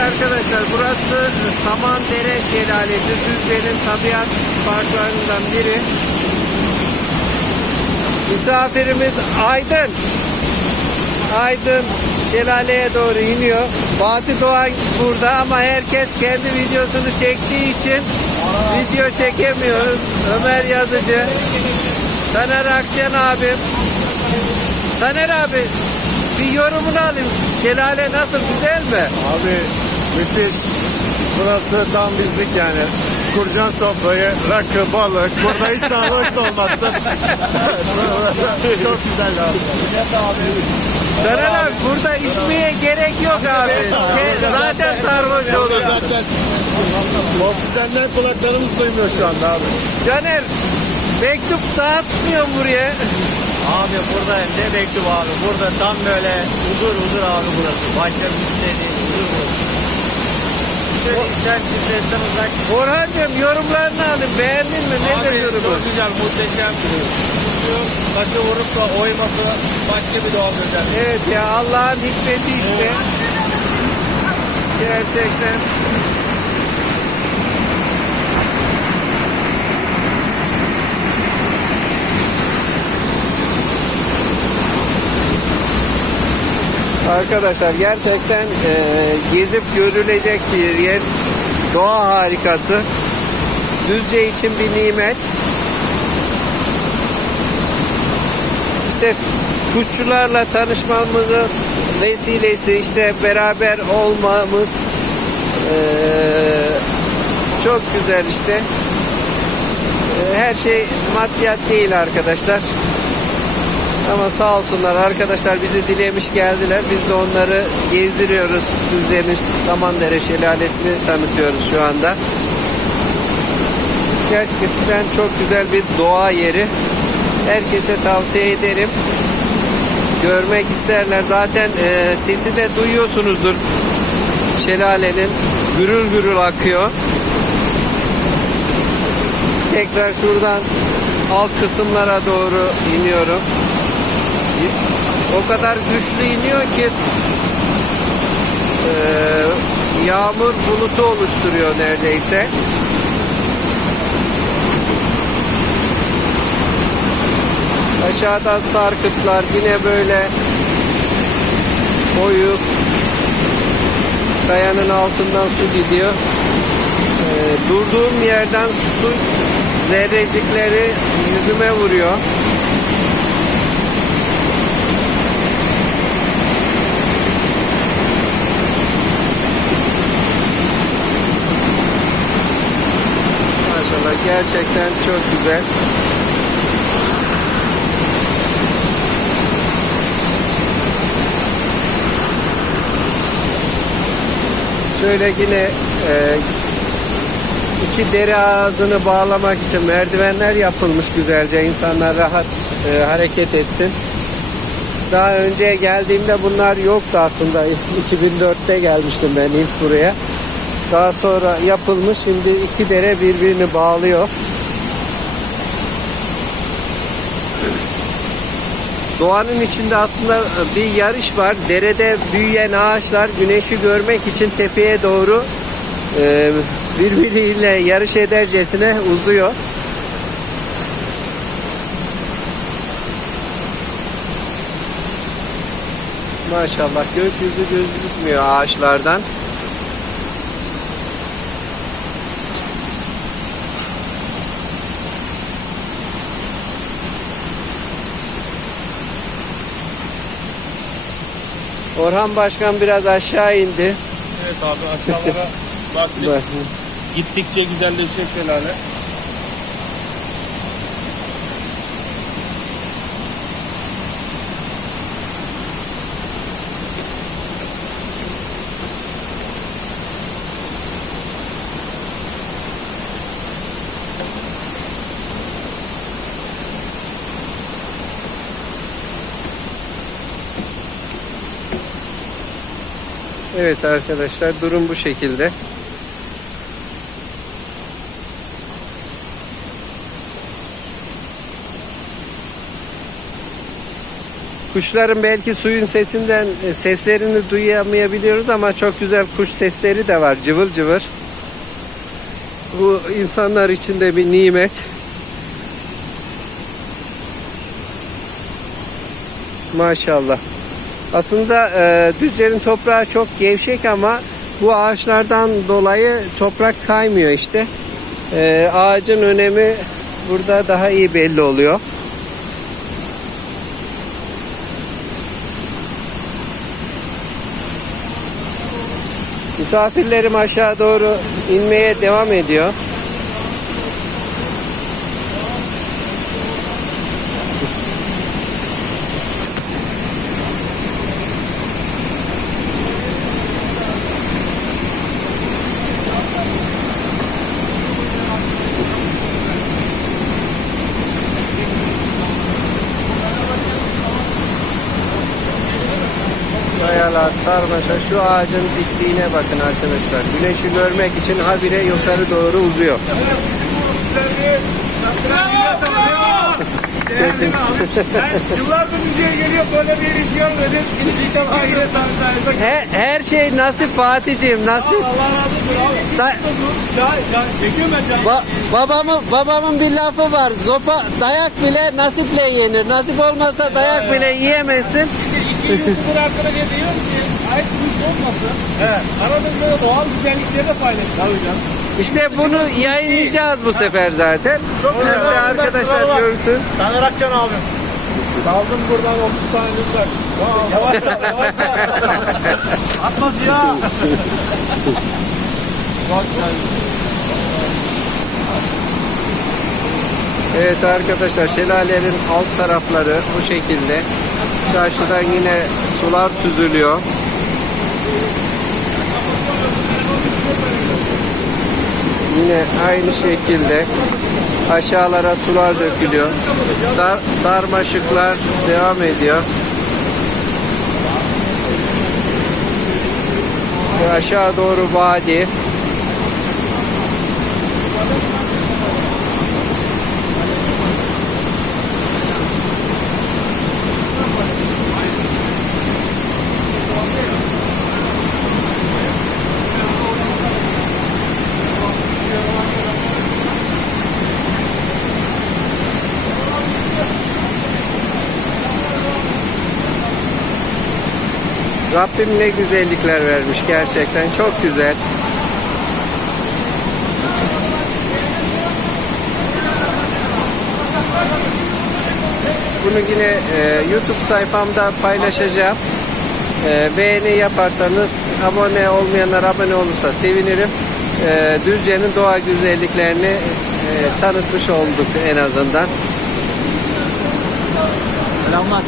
arkadaşlar burası Samandere Şelalesi Düzce'nin tabiat parklarından biri. Misafirimiz Aydın. Aydın şelaleye doğru iniyor. Fatih Doğan burada ama herkes kendi videosunu çektiği için video çekemiyoruz. Ömer Yazıcı, Taner Akçen abim. Taner abi bir yorumunu alayım. Şelale nasıl güzel mi? Abi müthiş. Burası tam bizlik yani. Kuracaksın sofrayı, rakı, balık. Burada hiç sarhoş da olmazsın. Çok güzel abi. Taner abi burada içmeye gerek yok abi. Zaten sarhoş olur. zaten oksijenden kulaklarımız duymuyor şu anda abi. Caner mektup dağıtmıyor buraya. Abi burada ne mektup abi. Burada tam böyle huzur huzur abi burası. Başka bir şey değil. İçten stresten uzak. Orhancığım yorumlarını alayım. Beğendin mi? Nedir Abi yorumun? çok güzel muhteşem. Taşı vurup da oyması başka bir doğal güzel. Evet ya Allah'ın hikmeti işte. Gerçekten. Arkadaşlar gerçekten e, gezip görülecek bir yer. Doğa harikası. Düzce için bir nimet. işte kuşçularla tanışmamızın vesilesi işte beraber olmamız eee, çok güzel işte. Eee, Her şey maddiyat değil arkadaşlar. Ama sağ olsunlar arkadaşlar bizi dilemiş geldiler. Biz de onları gezdiriyoruz. Düzce'nin Samandere Şelalesi'ni tanıtıyoruz şu anda. Gerçekten çok güzel bir doğa yeri. Herkese tavsiye ederim. Görmek isterler. Zaten e, sesi de duyuyorsunuzdur. Şelalenin gürül gürül akıyor. Tekrar şuradan alt kısımlara doğru iniyorum. O kadar güçlü iniyor ki e, yağmur bulutu oluşturuyor neredeyse. Aşağıdan sarkıtlar yine böyle boyu kayanın altından su gidiyor. Ee, durduğum yerden su zerrecikleri yüzüme vuruyor. Maşallah gerçekten çok güzel. Şöyle yine e, iki dere ağzını bağlamak için merdivenler yapılmış güzelce. İnsanlar rahat e, hareket etsin. Daha önce geldiğimde bunlar yoktu aslında. 2004'te gelmiştim ben ilk buraya. Daha sonra yapılmış. Şimdi iki dere birbirini bağlıyor. Doğanın içinde aslında bir yarış var. Derede büyüyen ağaçlar güneşi görmek için tepeye doğru e, birbiriyle yarış edercesine uzuyor. Maşallah gökyüzü gözükmüyor ağaçlardan. Orhan Başkan biraz aşağı indi. Evet abi aşağılara baktık. Bak, Gittikçe güzelleşiyor şelale. Evet arkadaşlar durum bu şekilde. Kuşların belki suyun sesinden e, seslerini duyamayabiliyoruz ama çok güzel kuş sesleri de var cıvıl cıvır. Bu insanlar için de bir nimet. Maşallah. Aslında e, Düzce'nin toprağı çok gevşek ama bu ağaçlardan dolayı toprak kaymıyor işte. E, ağacın önemi burada daha iyi belli oluyor. Misafirlerim aşağı doğru inmeye devam ediyor. Kayalar, sarmaşa şu ağacın dikliğine bakın arkadaşlar. Güneşi görmek için habire yukarı doğru uzuyor. Yıllardır müziğe geliyor böyle bir iş görmedim. İlk defa yine tanıdığınızda Her, her şey nasip Fatih'ciğim nasip. Allah razı olsun abi. Da- Çay, çay. Çekiyorum ben çay. Ba- babamın babamın bir lafı var. Zopa dayak bile nasiple yenir. Nasip olmasa dayak bile yiyemezsin. İki YouTuber arkadaş diyor ki ait kuş olmasın. Evet. Arada böyle doğal güzellikleri de paylaşın. Tabii canım. İşte bunu yayınlayacağız bu sefer zaten. Çok güzel. arkadaşlar görsün. Taner Akcan abim. Saldım buradan 30 tane lütfen. Yavaş yavaş yavaş. Atmaz ya. Evet arkadaşlar şelalenin alt tarafları bu şekilde. Karşıdan yine sular süzülüyor. Yine aynı şekilde aşağılara sular dökülüyor. Sar, sarmaşıklar devam ediyor. Ve aşağı doğru vadi. Rabbim ne güzellikler vermiş gerçekten çok güzel. Bunu yine e, YouTube sayfamda paylaşacağım. E, beğeni yaparsanız abone olmayanlar abone olursa sevinirim. E, Düzce'nin doğa güzelliklerini e, tanıtmış olduk en azından. Selamlar.